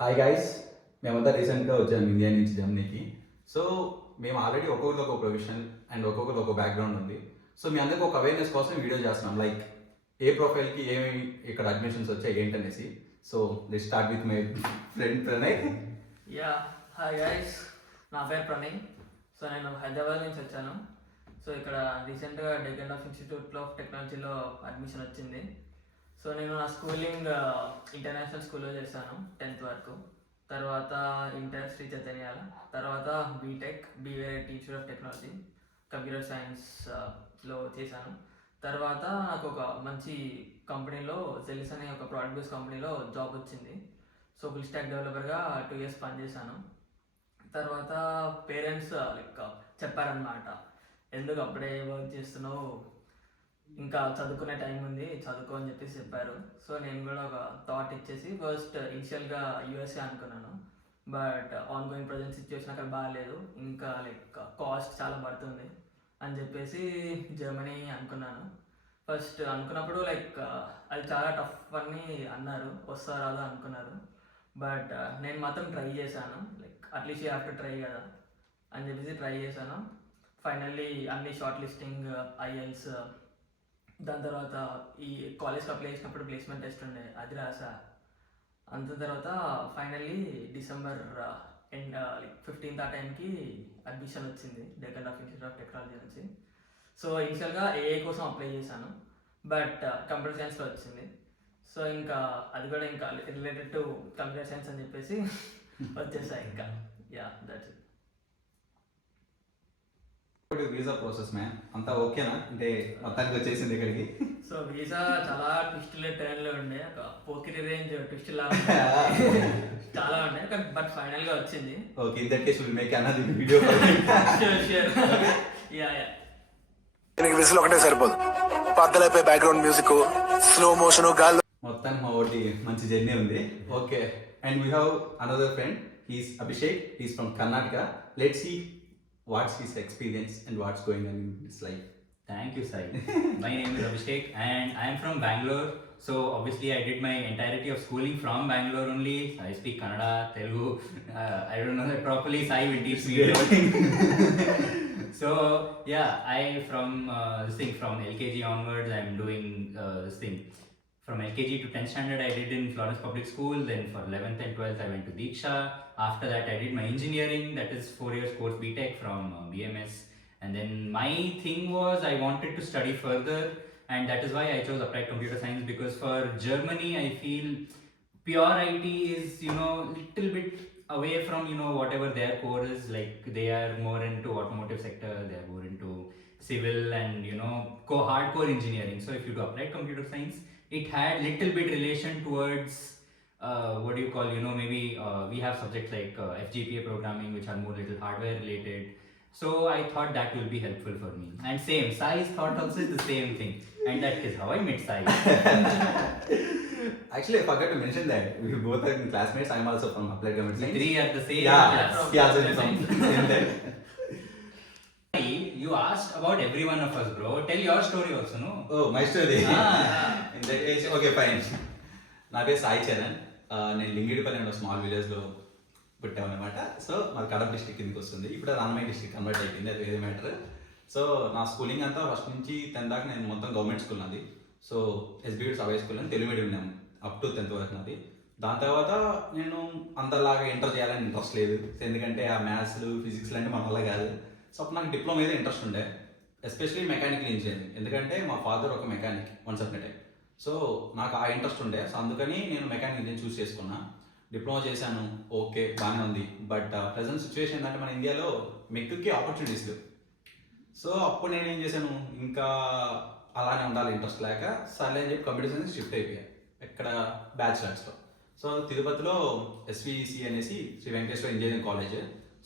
Hi guys, మేమంతా రీసెంట్గా వచ్చాము ఇండియా నుంచి జర్మనీకి. సో మేము ఆల్రెడీ ఒక్కొక్కరికి ఒక ప్రొఫెషన్ అండ్ ఒక్కొక్కరికి ఒక బ్యాక్గ్రౌండ్ ఉంది. సో మీ అందరికీ ఒక అవేర్నెస్ కోసం వీడియో చేస్తున్నాం, లైక్ ఏ ప్రొఫైల్కి ఏమేమి ఇక్కడ అడ్మిషన్స్ వచ్చాయి ఏంటనేసి. So let's start with my friend Pranay. Yeah hi guys, నా పేరు ప్రణయ్. సో నేను హైదరాబాద్ నుంచి వచ్చాను. సో ఇక్కడ రీసెంట్గా డెకండ్ ఆఫ్ ఇన్స్టిట్యూట్ ఆఫ్ టెక్నాలజీలో అడ్మిషన్ వచ్చింది. సో నేను నా స్కూలింగ్ ఇంటర్నేషనల్ స్కూల్లో చేశాను 10th వరకు. తర్వాత ఇంటర్ శ్రీ చైతన్యాల, తర్వాత బీటెక్ బీవేర్ టీచర్ ఆఫ్ టెక్నాలజీ కంప్యూటర్ సైన్స్లో చేశాను. తర్వాత నాకు ఒక మంచి కంపెనీలో సెల్స్ అనే ఒక ప్రోడక్ట్ బేస్ కంపెనీలో జాబ్ వచ్చింది. సో ఫుల్ స్టాక్ డెవలపర్గా 2 years పనిచేశాను. తర్వాత పేరెంట్స్ లైక్ చెప్పారనమాట, ఎందుకు అప్పుడే వర్క్ చేస్తున్నావు, ఇంకా చదువుకునే టైం ఉంది, చదువుకో అని చెప్పేసి చెప్పారు. సో నేను కూడా ఒక థాట్ ఇచ్చేసి ఫస్ట్ ఇనిషియల్గా యూఎస్ఏ అనుకున్నాను. But on going present situation అక్కడ బాగాలేదు, ఇంకా లైక్ కాస్ట్ చాలా పడుతుంది అని చెప్పేసి జర్మనీ అనుకున్నాను. ఫస్ట్ అనుకున్నప్పుడు లైక్ అది చాలా టఫ్ అని అన్నారు, వస్తా రాదా అనుకున్నారు. బట్ నేను మాత్రం ట్రై చేశాను, like at least you have to try కదా అని చెప్పేసి ట్రై చేశాను. ఫైనల్లీ అన్ని షార్ట్ లిస్టింగ్, ఐఎల్స్, దాని తర్వాత ఈ కాలేజ్కి అప్లై చేసినప్పుడు ప్లేస్మెంట్ టెస్ట్ ఉండే, అది రాసా. అంత తర్వాత finally December end like 15th ఆ టైంకి అడ్మిషన్ వచ్చింది డెకండ్ ఆఫ్ ఇన్స్టిట్యూట్ ఆఫ్ టెక్నాలజీ నుంచి. సో ఇనిషియల్గా ఏఐ కోసం అప్లై చేశాను, బట్ కంప్యూటర్ సైన్స్లో వచ్చింది. సో ఇంకా అది కూడా ఇంకా రిలేటెడ్ టు కంప్యూటర్ సైన్స్ అని చెప్పేసి వచ్చేసాయి ఇంకా. Yeah that's it. Visa process man అంతా ఓకేనా? అంటే మొత్తానికి వచ్చేసింది ఇక్కడికి. సో వీసా చాలా ట్విస్టులు టర్న్లు ఉండే, ఒక పోకిరి రేంజ్ ట్విస్టులా చాలా ఉండే, బట్ ఫైనల్గా వచ్చింది. Okay, in that case will make another video. Sure sure. Yeah yeah. దీనికి విసులు ఒకటే సరిపోదు, పద్దలైపోయి బ్యాక్గ్రౌండ్ మ్యూజిక్, స్లో మోషన్, గాల్లో. మొత్తానికి మా ఒకటి మంచి జర్నీ ఉంది. Okay, and we have another friend, he's Abhishek, he's from Karnataka. Let's see what's his experience and what's going on in his life. Thank you, Sai. My name is Abhishek and I am from Bangalore. So obviously I did my entirety of schooling from Bangalore only. I speak Kannada, Telugu. I don't know that properly. Sai will teach me everything. So yeah, I from this thing from LKG onwards I am doing this thing. From LKG to 10th standard I did in Florence Public School. Then for 11th and 12th I went to Diksha. After that I did my engineering, that is 4 years course BTech from BMS. And then my thing was I wanted to study further, and that is why I chose applied computer science, because for Germany I feel pure IT is, little bit away from, whatever their core is. Like they are more into automotive sector, they are more into civil and, hardcore engineering. So if you do applied computer science, it had little bit relation towards what do you call, maybe we have subjects like FGPA programming, which are more little hardware related. So I thought that will be helpful for me. And same, Sai's thought also is the same thing. And that is how I met Sai. Actually, I forgot to mention that we both are classmates. I'm also from applied computer science. 3 are the same Yeah, class. he also is from same time. You asked about every one of us, bro. Tell your story also, no? Oh, my story. Ah. In that case, okay, fine. నా పేరు సాయి చరణ్. నేను లింగిడిపల్లి అనే small విలేజ్లో పుట్టామన్నమాట. So మాది Kadapa district కిందకి వస్తుంది. ఇప్పుడు అది అన్నమయ్య డిస్ట్రిక్ట్ కన్వర్ట్ అయిపోయింది, అది వేరే మ్యాటర్. సో నా స్కూలింగ్ అంతా ఫస్ట్ నుంచి 10th దాకా నేను మొత్తం గవర్నమెంట్ స్కూల్ నాది. సో ఎస్బీడి సబై స్కూల్ అని తెలుగు మీడియం ఉన్నాము అప్ టు 10th వరకు నాది. దాని తర్వాత నేను అంతలాగా ఎంటర్ చేయాలని ఇంట్రెస్ట్ లేదు, ఎందుకంటే ఆ మ్యాథ్స్లు ఫిజిక్స్లు అంటే మన వల్ల కాదు. సో అప్పుడు నాకు డిప్లొమా మీద ఇంట్రెస్ట్ ఉండే, ఎస్పెషలీ మెకానికల్ ఇంజనీరింగ్, ఎందుకంటే మా ఫాదర్ ఒక mechanic once up time. So నాకు ఆ ఇంట్రెస్ట్ ఉండే, సో అందుకని నేను మెకానిక్ ఇంజనీరింగ్ చూస్ చేసుకున్నా. డిప్లొమా చేశాను, ఓకే బాగానే ఉంది. బట్ ప్రజెంట్ సిచ్యువేషన్ ఏంటంటే మన ఇండియాలో మెక్కి ఆపర్చునిటీస్ లేవు. సో అప్పుడు నేను ఏం చేశాను, ఇంకా అలానే ఉండాలి ఇంట్రెస్ట్ లేక సర్లే అని చెప్పి కంప్యూటర్ సైన్స్ షిఫ్ట్ అయిపోయాను. ఎక్కడ బ్యాచిలర్స్లో. సో తిరుపతిలో ఎస్విసి అనేసి Sri Venkateswara engineering college,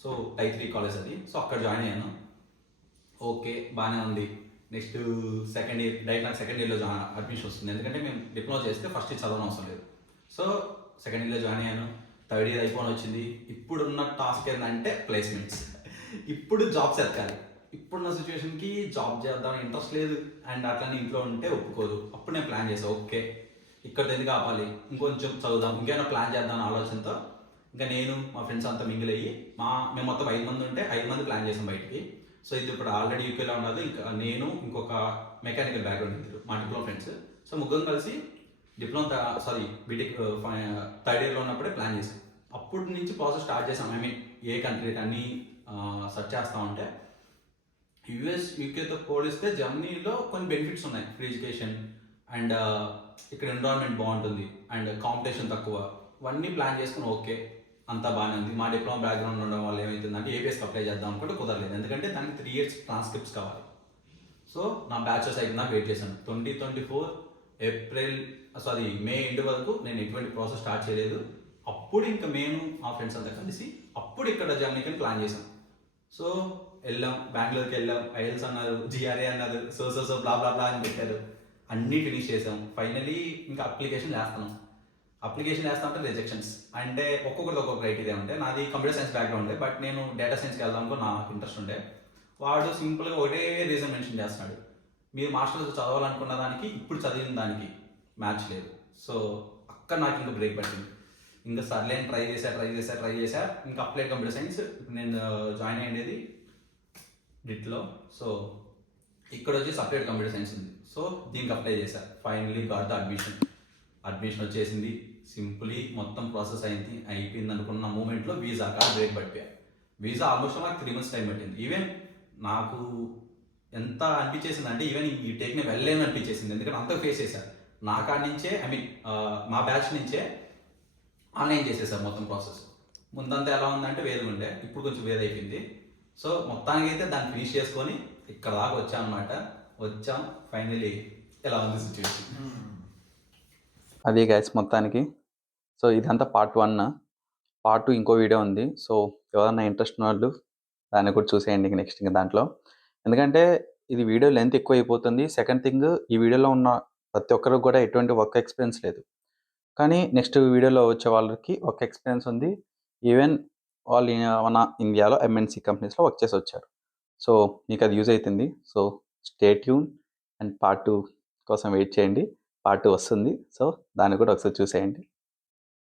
so type 3 college అది. సో అక్కడ జాయిన్ అయ్యాను, ఓకే బాగానే ఉంది. నెక్స్ట్ సెకండ్ ఇయర్ డైరెక్ట్ నాకు సెకండ్ ఇయర్లో అడ్మిషన్ వస్తుంది, ఎందుకంటే మేము డిప్లొమా చేస్తే ఫస్ట్ ఇయర్ చదవడం అవసరం లేదు. సో సెకండ్ ఇయర్లో జాయిన్ అయ్యాను, థర్డ్ ఇయర్ అయిపోయి వచ్చింది. ఇప్పుడున్న టాస్క్ ఏంటంటే ప్లేస్మెంట్స్. ఇప్పుడు జాబ్స్ ఎత్తాలి. ఇప్పుడున్న సిచ్యువేషన్కి జాబ్ చేద్దామని ఇంట్రెస్ట్ లేదు, అండ్ అట్లనే ఇంట్లో ఉంటే ఒప్పుకోరు. అప్పుడు నేను ప్లాన్ చేశాను, ఓకే ఇక్కడ ఎందుకు ఆపాలి, ఇంకొంచెం చదువుదాం, ఇంకేమైనా ప్లాన్ చేద్దాం ఆలోచనతో ఇంకా నేను మా ఫ్రెండ్స్ అంతా మింగిల్ అయ్యి మేము మొత్తం 5 మంది ఉంటే 5 మంది ప్లాన్ చేసాం బయటికి. సో ఇది ఇప్పుడు ఆల్రెడీ యూకేలో ఉన్నది, ఇంకా నేను ఇంకొక మెకానికల్ బ్యాక్గ్రౌండ్ ఇద్దరు మా డిప్లొమా ఫ్రెండ్స్. సో ముగ్గురం కలిసి బీటెక్ థర్డ్ ఇయర్లో ఉన్నప్పుడే ప్లాన్ చేసాం. అప్పటి నుంచి ప్రాసెస్ స్టార్ట్ చేసాం. ఐ మీన్ ఏ కంట్రీ అన్నీ సెర్చ్ చేస్తూ ఉంటే యూకేతో పోలిస్తే జర్మనీలో కొన్ని బెనిఫిట్స్ ఉన్నాయి. ఫ్రీ ఎడ్యుకేషన్ అండ్ ఇక్కడ ఎన్విరాన్మెంట్ బాగుంటుంది అండ్ కాంపిటీషన్ తక్కువ. ఇవన్నీ ప్లాన్ చేసుకుని ఓకే అంతా బాగానే ఉంది. మా డిప్లొమా బ్యాక్గ్రౌండ్ ఉండడం వల్ల ఏమవుతుందంటే ఏపీఎస్కి అప్లై చేద్దాం అనుకుంటే కుదరలేదు, ఎందుకంటే దానికి 3 years ట్రాన్స్క్రిప్ట్స్ కావాలి. సో నా బ్యాచెస్ అయిపోయినా వెయిట్ చేశాను. 2024 మే ఎండ్ వరకు నేను ఎటువంటి ప్రాసెస్ స్టార్ట్ చేయలేదు. అప్పుడు ఇంకా మేము మా ఫ్రెండ్స్ అంతా కలిసి అప్పుడు ఇక్కడ జర్నీకి ప్లాన్ చేసాం. సో వెళ్ళాం, బెంగళూరుకి వెళ్ళాం. ఐఎల్స్ అన్నారు, జిఆర్ఏ అన్నారు, సో బ్లా బ్లా బ్లా అని పెట్టారు. అన్నీ ఫినిష్ చేసాం. ఫైనలీ ఇంకా అప్లికేషన్ వేస్తున్నాం. అప్లికేషన్ వేస్తామంటే రిజెక్షన్స్ అంటే ఒక్కొక్కరిది ఒక్కొక్క క్రైటీరియా ఉంటే. నాది కంప్యూటర్ సైన్స్ బ్యాక్గ్రౌండ్, బట్ నేను డేటా సైన్స్కి వెళ్దామనుకో నాకు ఇంట్రెస్ట్ ఉండే. వాడు సింపుల్గా ఒకటే రీజన్ మెన్షన్ చేస్తున్నాడు, మీరు మాస్టర్స్ చదవాలనుకున్న దానికి ఇప్పుడు చదివిన దానికి మ్యాచ్ లేదు. సో అక్కడ నాకు ఇంకా బ్రేక్ పట్టింది. ఇంకా సర్లే ట్రై చేశా. ఇంకా అప్లైడ్ కంప్యూటర్ సైన్స్ నేను జాయిన్ అయ్యేది డిట్లో. సో ఇక్కడ వచ్చి అప్లైడ్ కంప్యూటర్ సైన్స్ ఉంది. సో దీనికి అప్లై చేశా. ఫైనలీ గాట్ ద అడ్మిషన్ వచ్చేసింది. సింపుల్లీ మొత్తం ప్రాసెస్ అయిపోయింది అనుకున్న మూమెంట్లో వీసా బ్రేక్ పట్టిపోయా. వీసా ఆల్మోస్ట్ నాకు 3 months టైం పట్టింది. ఈవెన్ నాకు ఎంత అనిపించేసింది అంటే ఈవెన్ ఈ టేక్ని వెళ్ళలేని అనిపించేసింది, ఎందుకంటే అంతా ఫేస్ చేశాను. నా కాడి నుంచే మా బ్యాచ్ నుంచే ఆన్లైన్ చేసేసారు మొత్తం ప్రాసెస్. ముందంతా ఎలా ఉందంటే వేరుగా ఉండే, ఇప్పుడు కొంచెం వేరు అయిపోయింది. సో మొత్తానికి అయితే దాన్ని ఫినిష్ చేసుకొని ఇక్కడ దాకా వచ్చాం. ఫైనలీ ఎలా ఉంది సిచ్యువేషన్. అదే గైస్ మొత్తానికి. సో ఇదంతా పార్ట్ 1. పార్ట్ 2 ఇంకో వీడియో ఉంది. సో ఎవరైనా ఇంట్రెస్ట్ ఉన్న వాళ్ళు దాన్ని కూడా చూసేయండి నెక్స్ట్ ఇంకా దాంట్లో, ఎందుకంటే ఇది వీడియో లెంత్ ఎక్కువ అయిపోతుంది. సెకండ్ థింగ్, ఈ వీడియోలో ఉన్న ప్రతి ఒక్కరికి కూడా ఎటువంటి వర్క్ ఎక్స్పీరియన్స్ లేదు, కానీ నెక్స్ట్ వీడియోలో వచ్చే వాళ్ళకి వర్క్ ఎక్స్పీరియన్స్ ఉంది. ఈవెన్ వాళ్ళు మన ఇండియాలో ఎంఎన్సీ కంపెనీస్లో వర్క్ చేసి వచ్చారు. సో మీకు అది యూజ్ అవుతుంది. So stay tune and part 2 కోసం వెయిట్ చేయండి. పార్ట్ 2 వస్తుంది. సో దాన్ని కూడా ఒకసారి చూసేయండి.